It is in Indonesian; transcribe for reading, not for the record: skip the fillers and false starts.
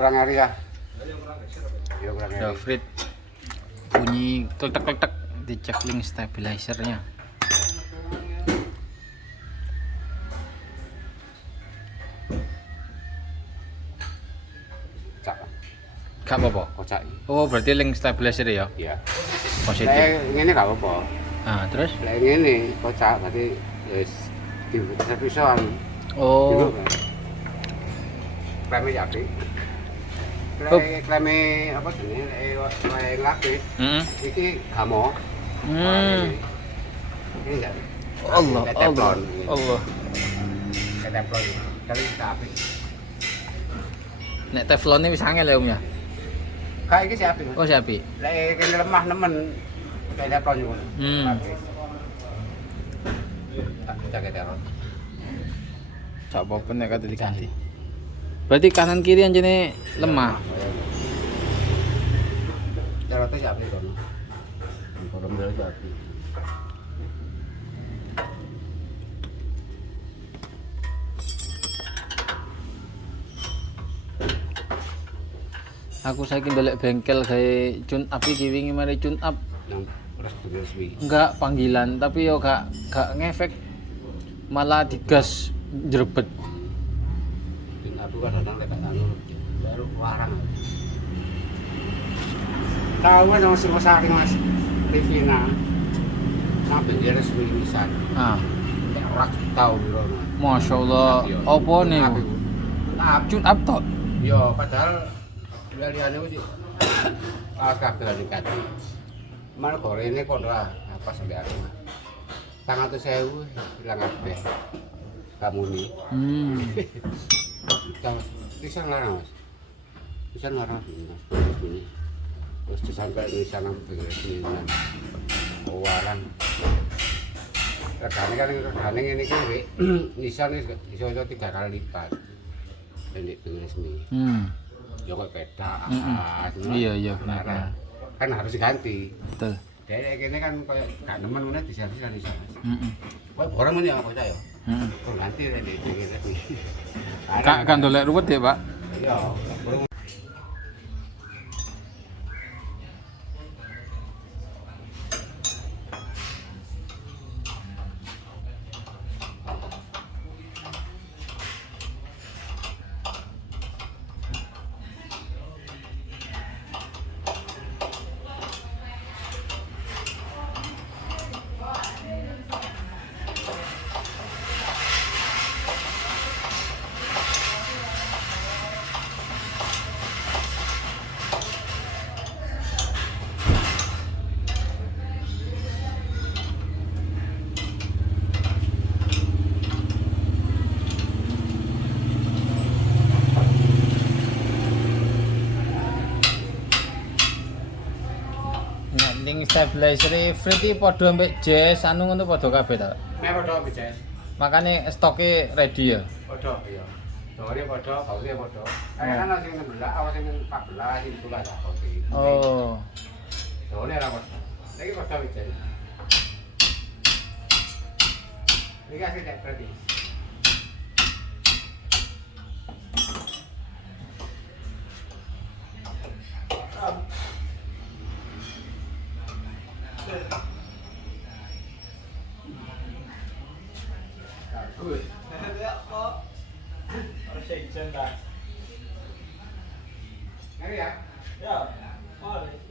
kurang ngeri ya. Ya kurang ngeri. Frit bunyi kletek-kletek, dicek link stabilizernya. Kocak. Gak apa-apa. Kocak. Oh, berarti link stabilizer ya? Iya. Positif. Ngene gak apa-apa. Nah, terus? Lah ngene kocak berarti wis diservisan. Oh. Kleme ya apik. Kleme apa jenenge lain lagi. Heeh. Iki gamo. Ini enggak. Allah. Teflon. Kali apik. Nek teflon ini wis angel ya, Om ya? Kayak iki siapin. Oh, siapi. Lek kene lemah nemen kayak teflon ngono. Jaket teror. Gak apa-apa nek kate diganti. Berarti kanan kiri anjene lemah. Teror teh siapin kono. Kono mbel siapin. Aku saiki ndelok bengkel gawe tune up iki wingi mari tune up. Yang resmi. Enggak panggilan, tapi yo gak ngefek. Malah digas jrebet. Aku kadang lek anu baru warang. Tahu kan masih masakin Mas Livina. Sampai dia resmi pisan. Ah, Nek ora tahu birono. masyaallah. Apa niku? Tune up tok. Yo padahal liyane wis kabeh dikati. Mal gorene kok ora apa sampe aku. 100.000 hilang kabeh. Kamu nih. Bisa larang Mas. Bisa larang ini. Terus disampai di sana begini. Warang. Regane ngene iki nisan iso 3 kali lipat. Pendek resmi. Ya kok beda. Iya benar. Kan harus diganti. Betul. Kayak kene kan koyo gak nemen ngene diservis kan iso Mas. Kok orang men ya kok ya. Kok ganti nek iki. Kak ndolek ruwet ya, Pak? Iya. Link stabilizer free padha ambek jazz anu ngono padha kabeh ta. Nek padha bijes. Makane stoke ready ya. Padha iya. Dore padha, kaose padha. Kayak ana sing 16, awas sing 14, sing 17 tak kaose. Oh. Dore ora padha. Iki padha bijes. Iki asih tak berarti. Good. Harus saya izin dah. Ngeri ya? Ya, boleh.